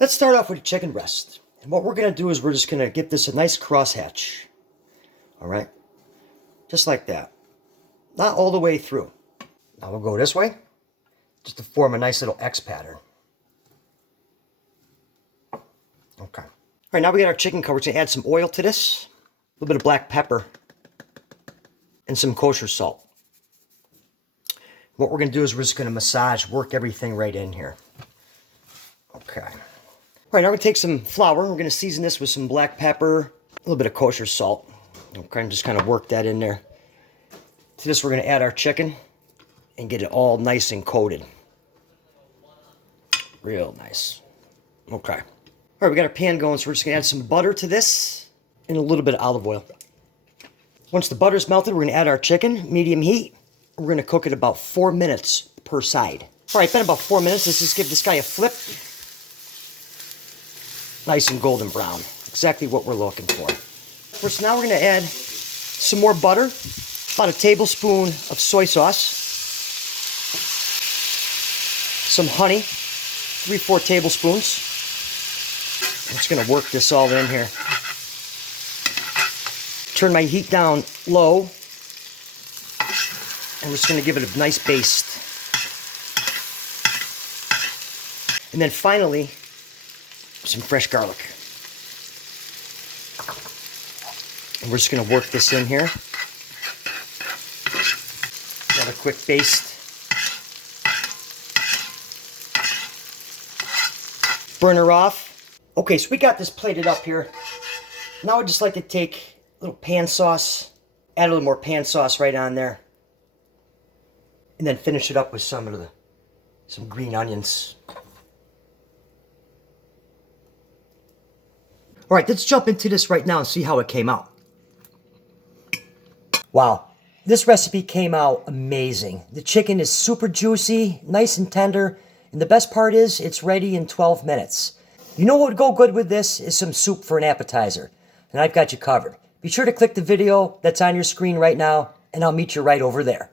Let's start off with a chicken breast. And what we're going to do is we're just going to give this a nice crosshatch. All right? Just like that. Not all the way through. Now we'll go this way, just to form a nice little X pattern. Okay. All right, now we got our chicken covered. We're going to add some oil to this, a little bit of black pepper, and some kosher salt. What we're going to do is we're just going to massage, work everything right in here. Okay. All right, now we're going to take some flour. We're going to season this with some black pepper, a little bit of kosher salt. Okay, and just kind of work that in there. To this, we're going to add our chicken and get it all nice and coated. Real nice. Okay. All right, we got our pan going, so we're just going to add some butter to this and a little bit of olive oil. Once the butter's melted, we're going to add our chicken, medium heat. We're going to cook it about 4 minutes per side. All right, been about 4 minutes. Let's just give this guy a flip. Nice and golden brown. Exactly what we're looking for. First, now we're going to add some more butter, about a tablespoon of soy sauce, some honey, 3-4 tablespoons. I'm just going to work this all in here. Turn my heat down low. I'm just going to give it a nice baste. And then finally, some fresh garlic. And we're just going to work this in here. Another quick baste. Burner off. Okay, so we got this plated up here. Now I'd just like to take a little pan sauce, add a little more pan sauce right on there, and then finish it up with some green onions. All right, let's jump into this right now and see how it came out. Wow, this recipe came out amazing. The chicken is super juicy, nice and tender, and the best part is it's ready in 12 minutes. You know what would go good with this is some soup for an appetizer, and I've got you covered. Be sure to click the video that's on your screen right now, and I'll meet you right over there.